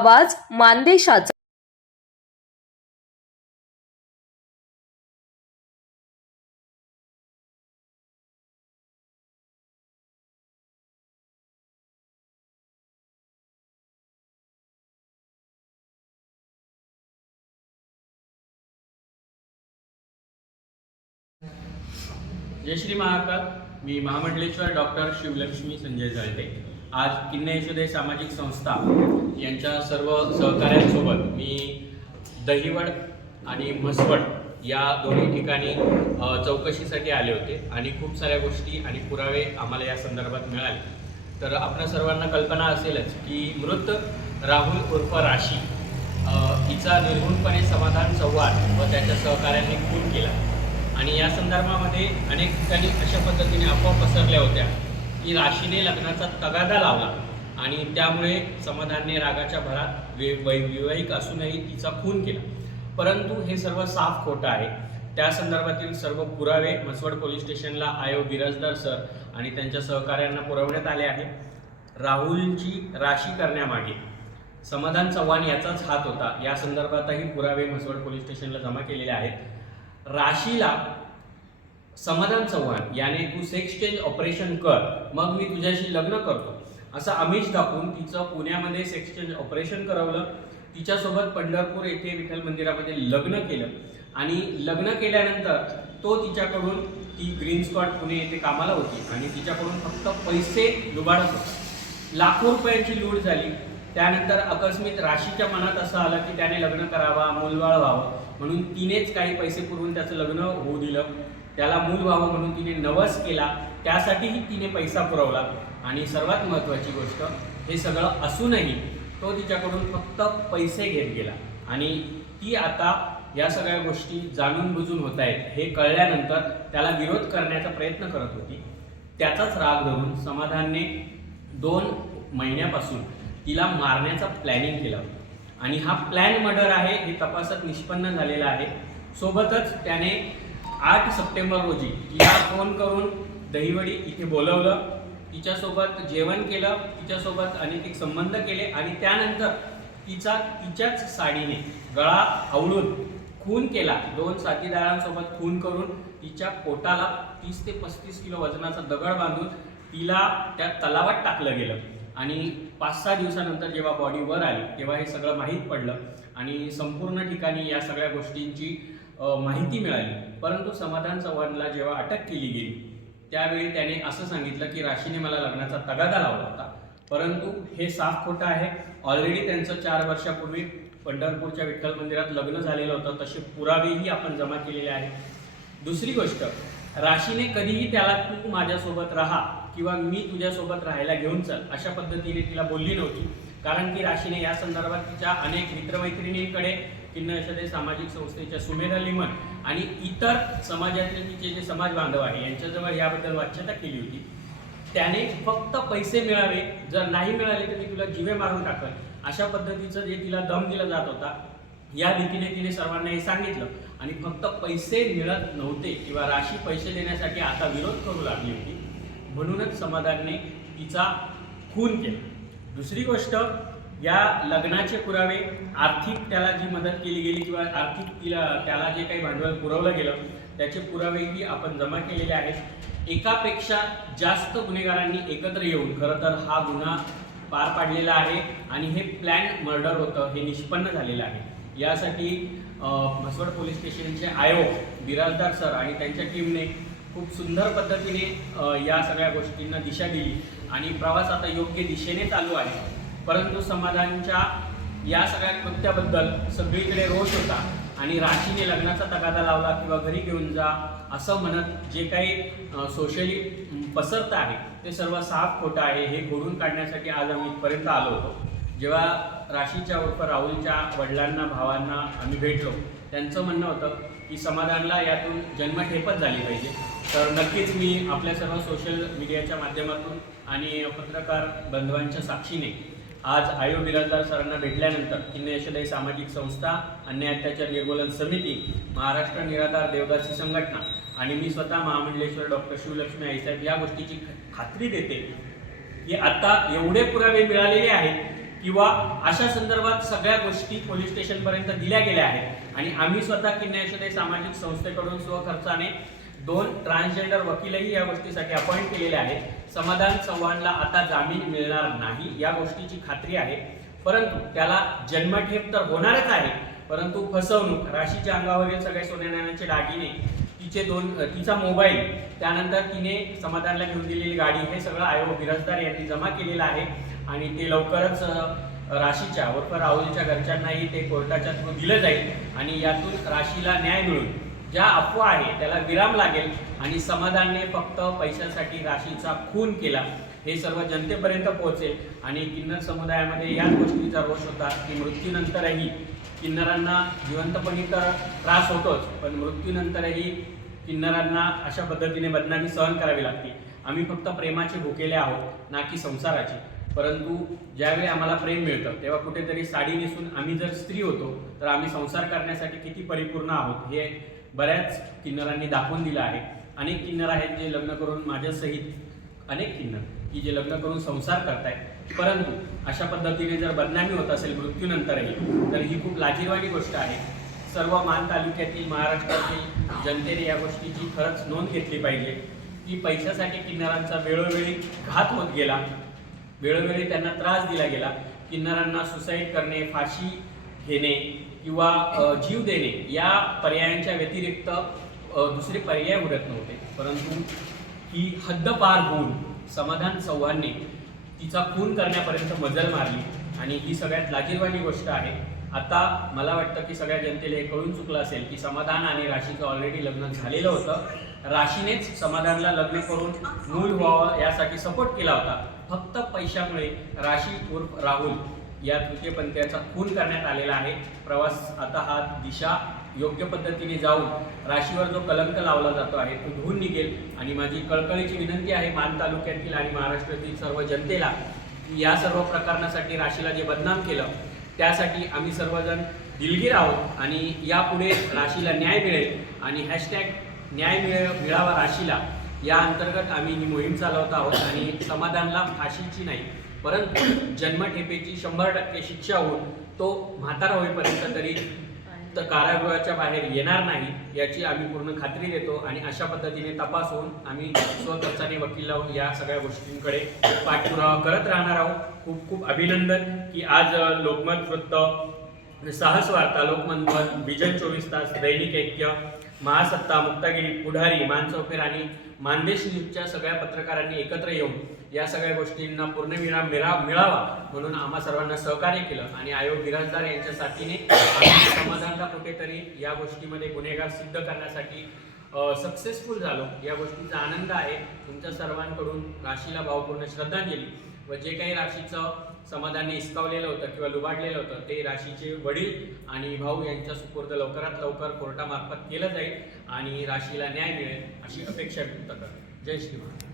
आवाज मानदेशाचा जय श्री महाकाल मी महामंडलेश्वर डॉक्टर शिवलक्ष्मी संजय जळते आज किन्ने यशोदय सामाजिक संस्था यांच्या सर्व सहकाऱ्यांसोबत मी दहिवड आणि म्हसवड या दोन्ही ठिकाणी चौकशीसाठी आले होते आणि खूप साऱ्या गोष्टी आणि पुरावे आम्हाला या संदर्भात मिळाले तर आपल्या सर्वांना कल्पना असेलच की मृत राहुल उर्फ राशी हिचा निर्गुणपणे समाधान संवाद व त्याच्या सहकाऱ्यांनी खून केला आणि या संदर्भामध्ये अनेक ठिकाणी अशा पद्धतीने अफवा पसरल्या होत्या की राशीने लग्नाचा तगादा लावला आणि त्यामुळे समाधानने रागाच्या भरात वे वैवाहिक असूनही तिचा खून केला परंतु हे सर्व साफ खोटं आहे त्या संदर्भातील सर्व पुरावे मसवड पोलीस स्टेशनला आयो बिराजदार सर आणि त्यांच्या सहकार्यांना पुरवण्यात आले आहे राहुलची राशी करण्यामागे समाधान चव्हाण याचाच हात होता या संदर्भातही पुरावे मसवड पोलीस स्टेशनला जमा केलेले आहेत राशीला समाधान चव्हाण याने तू सेक्स चेंज ऑपरेशन कर मग मी तुझ्याशी लग्न करतो असं आमिष दाखवून तिचं पुण्यामध्ये सेक्सचेंज ऑपरेशन करवलं तिच्यासोबत पंढरपूर येथे विठ्ठल मंदिरामध्ये लग्न केलं आणि लग्न केल्यानंतर तो तिच्याकडून ती ग्रीन स्पॉट पुणे येथे कामाला होती आणि तिच्याकडून फक्त पैसे लुबाडत होते लाखो रुपयांची लूट झाली त्यानंतर आकस्मित राशीच्या मनात असं आलं की त्याने लग्न करावा मूलबाळ व्हावं म्हणून तिनेच काही पैसे पुरवून त्याचं लग्न होऊ दिलं त्याला मूल व्हावं म्हणून तिने नवस केला त्यासाठीही तिने पैसा पुरवला आणि सर्वात महत्त्वाची गोष्ट हे सगळं असूनही तो तिच्याकडून फक्त पैसे घेत गेला आणि ती आता या सगळ्या गोष्टी जाणून बुजून होत आहेत हे कळल्यानंतर त्याला विरोध करण्याचा प्रयत्न करत होती त्याचाच राग धरून समाधानने दोन महिन्यापासून तिला मारण्याचा प्लॅनिंग केला होता आणि हा प्लॅन मर्डर आहे हे तपासात निष्पन्न झालेला आहे सोबतच त्याने आठ सप्टेंबर रोजी तिला फोन करून दहीवडी इथे बोलवलं तिच्यासोबत जेवण केलं तिच्यासोबत अनैतिक संबंध केले आणि त्यानंतर तिचा तिच्याच साडीने गळा आवळून खून केला दोन साथीदारांसोबत खून करून तिच्या पोटाला तीस ते पस्तीस किलो वजनाचा दगड बांधून तिला त्या तलावात टाकलं गेलं आणि पाच सहा दिवसानंतर जेव्हा बॉडी वर आली तेव्हा हे सगळं माहीत पडलं आणि संपूर्ण ठिकाणी या सगळ्या गोष्टींची माहिती मिळाली परंतु समाधान चव्हाणला जेव्हा अटक केली गेली त्यावेळी त्याने असं सांगितलं की राशीने मला लग्नाचा तगादा लावला होता परंतु हे साफ खोटं आहे ऑलरेडी त्यांचं चार वर्षापूर्वी पंढरपूरच्या विठ्ठल मंदिरात लग्न झालेलं होतं तसे पुरावेही आपण जमा केलेले आहेत दुसरी गोष्ट राशीने कधीही त्याला तू माझ्यासोबत राहा किंवा मी तुझ्यासोबत राहायला घेऊन चल अशा पद्धतीने तिला बोलली नव्हती कारण की राशीने या संदर्भात तिच्या अनेक मित्रमैत्रिणींकडे किन्न ते सामाजिक संस्थेच्या सुमेधा लिमन आणि इतर समाजातले तिचे जे समाज बांधव आहे यांच्याजवळ याबद्दल वाच्यता केली होती त्याने फक्त पैसे मिळावे जर नाही मिळाले तर मी तुला जिवे मारून टाकल अशा पद्धतीचं जे तिला दम दिला जात होता या भीतीने तिने सर्वांना हे सांगितलं आणि फक्त पैसे मिळत नव्हते किंवा राशी पैसे देण्यासाठी आता विरोध करू लागली होती म्हणूनच समाधानने तिचा खून केला दुसरी गोष्ट या लग्नाचे पुरावे आर्थिक त्याला जी मदत केली गेली किंवा आर्थिक तिला त्याला जे काही भांडवल पुरवलं गेलं त्याचे पुरावेही आपण जमा केलेले आहेत एकापेक्षा जास्त गुन्हेगारांनी एकत्र येऊन खरं तर हा गुन्हा पार पाडलेला आहे आणि हे प्लॅन मर्डर होतं हे निष्पन्न झालेलं आहे यासाठी म्हसवड पोलीस स्टेशनचे ओ बिराजदार सर आणि त्यांच्या टीमने खूप सुंदर पद्धतीने या सगळ्या गोष्टींना दिशा दिली आणि प्रवास आता योग्य दिशेने चालू आहे परंतु समाजांच्या या सगळ्या कृत्याबद्दल सगळीकडे रोष होता आणि राशीने लग्नाचा तगादा लावला किंवा घरी घेऊन जा असं म्हणत जे काही सोशली पसरतं आहे ते सर्व साफ खोटं आहे हे घोडून काढण्यासाठी आज आम्ही इथपर्यंत आलो होतो जेव्हा राशीच्या उप राहुलच्या वडिलांना भावांना आम्ही भेटलो त्यांचं म्हणणं होतं की समाधानला यातून जन्मठेपच झाली पाहिजे तर नक्कीच मी आपल्या सर्व सोशल मीडियाच्या माध्यमातून आणि पत्रकार बंधवांच्या साक्षीने आज आयो बिराजदार सरांना भेटल्यानंतर किन्नयशोदय सामाजिक संस्था अन्याय अत्याचार निर्मूलन समिती महाराष्ट्र निराधार देवदासी संघटना आणि मी स्वतः महामंडलेश्वर डॉक्टर शिवलक्ष्मी आईसाहेब या गोष्टीची खात्री देते की आता एवढे पुरावे मिळालेले आहेत किंवा अशा संदर्भात सगळ्या गोष्टी पोलीस स्टेशनपर्यंत दिल्या गेल्या आहेत आणि आम्ही स्वतः किन्नयशोदय सामाजिक संस्थेकडून स्वखर्चाने दोन ट्रान्सजेंडर वकीलही या गोष्टीसाठी अपॉइंट केलेले आहेत समाधान चव्हाणला आता जामीन मिळणार नाही या गोष्टीची खात्री आहे परंतु त्याला जन्मठेप तर होणारच आहे परंतु फसवणूक राशीच्या अंगावरील सगळे सोन्यानाचे दागिने तिचे दोन तिचा मोबाईल त्यानंतर तिने समाधानला घेऊन दिलेली गाडी हे सगळं आयोग बिराजदार यांनी जमा केलेलं आहे आणि ते लवकरच राशीच्या उर्फ राहुलच्या घरच्यांनाही ते कोर्टाच्या थ्रू दिलं जाईल आणि यातून राशीला न्याय मिळून ज्या अफवा आहे त्याला विराम लागेल आणि समाधानने फक्त पैशासाठी राशीचा खून केला हे सर्व जनतेपर्यंत पोहोचेल आणि किन्नर समुदायामध्ये याच गोष्टीचा रोष होता की मृत्यूनंतरही किन्नरांना जिवंतपणी तर त्रास होतोच पण मृत्यूनंतरही किन्नरांना अशा पद्धतीने बदनामी सहन करावी लागते आम्ही फक्त प्रेमाचे भुकेले आहोत ना की संसाराचे परंतु ज्यावेळी आम्हाला प्रेम मिळतं तेव्हा कुठेतरी साडी नेसून आम्ही जर स्त्री होतो तर आम्ही संसार करण्यासाठी किती परिपूर्ण आहोत हे बऱ्याच किन्नरांनी दाखवून दिलं आहे अनेक किन्नर आहेत जे लग्न करून माझ्यासहित अनेक किन्नर की जे लग्न करून संसार करतायत परंतु अशा पद्धतीने जर बदनामी होत असेल मृत्यूनंतरही तर ही खूप लाजीरवाणी गोष्ट आहे सर्व मान तालुक्यातील महाराष्ट्रातील जनतेने या गोष्टीची खरंच नोंद घेतली पाहिजे की पैशासाठी किन्नरांचा वेळोवेळी घात होत गेला वेळोवेळी त्यांना त्रास दिला गेला किन्नरांना सुसाईड करणे फाशी घेणे किंवा जीव देणे या पर्यायांच्या व्यतिरिक्त दुसरे पर्याय उरत नव्हते परंतु ही हद्द पार होऊन समाधान चव्हाणने तिचा खून करण्यापर्यंत मजल मारली आणि ही सगळ्यात लाजीरवाणी गोष्ट आहे आता मला वाटतं की सगळ्या जनतेला हे कळून चुकलं असेल की समाधान आणि राशीचं ऑलरेडी लग्न झालेलं होतं राशीनेच समाधानला लग्न करून मूल व्हावं यासाठी सपोर्ट केला होता फक्त पैशामुळे राशी उर्फ राहुल या तृतीयपंथीयांचा खून करण्यात आलेला आहे प्रवास आता हा दिशा योग्य पद्धतीने जाऊन राशीवर जो कलंक लावला जातो आहे तो धुवून निघेल आणि माझी कळकळीची विनंती आहे मान तालुक्यातील आणि महाराष्ट्रातील सर्व जनतेला या सर्व प्रकरणासाठी राशीला जे बदनाम केलं त्यासाठी आम्ही सर्वजण दिलगीर आहोत आणि यापुढे राशीला न्याय मिळेल आणि हॅशटॅग न्याय मिळ मिळावा राशीला या अंतर्गत आम्ही ही मोहीम चालवत आहोत आणि समाधानला फाशीची नाही परंतु जन्मठेपेची शंभर टक्के शिक्षा होऊन तो म्हातारा होईपर्यंत तरी तर कारागृहाच्या बाहेर येणार नाही याची आम्ही पूर्ण खात्री देतो आणि अशा पद्धतीने तपास होऊन आम्ही स्वतःचाने वकील लावून या सगळ्या गोष्टींकडे पाठपुरावा करत राहणार आहोत खूप खूप अभिनंदन की आज लोकमत वृत्त साहस वार्ता लोकमत विजन चोवीस तास दैनिक ऐक्य महासत्ता मुक्तागिरी पुढारी चौफेर आणि मानदेश न्यूजच्या सगळ्या पत्रकारांनी एकत्र येऊन या सगळ्या गोष्टींना पूर्णविराम मिळा मिळावा म्हणून आम्हा सर्वांना सहकार्य केलं आणि आयोग बिराजदार यांच्या साथीने समाधानला कुठेतरी या गोष्टीमध्ये गुन्हेगार सिद्ध करण्यासाठी सक्सेसफुल झालो या गोष्टीचा आनंद आहे तुमच्या सर्वांकडून राशीला भावपूर्ण श्रद्धांजली व जे काही राशीचं समाधाने इसकावलेलं होतं किंवा लुबाडलेलं होतं ते राशीचे वडील आणि भाऊ यांच्या सुपूर्द लवकरात लवकर कोर्टामार्फत केलं जाईल आणि राशीला न्याय मिळेल अशी अपेक्षा व्यक्त कर जय महाराज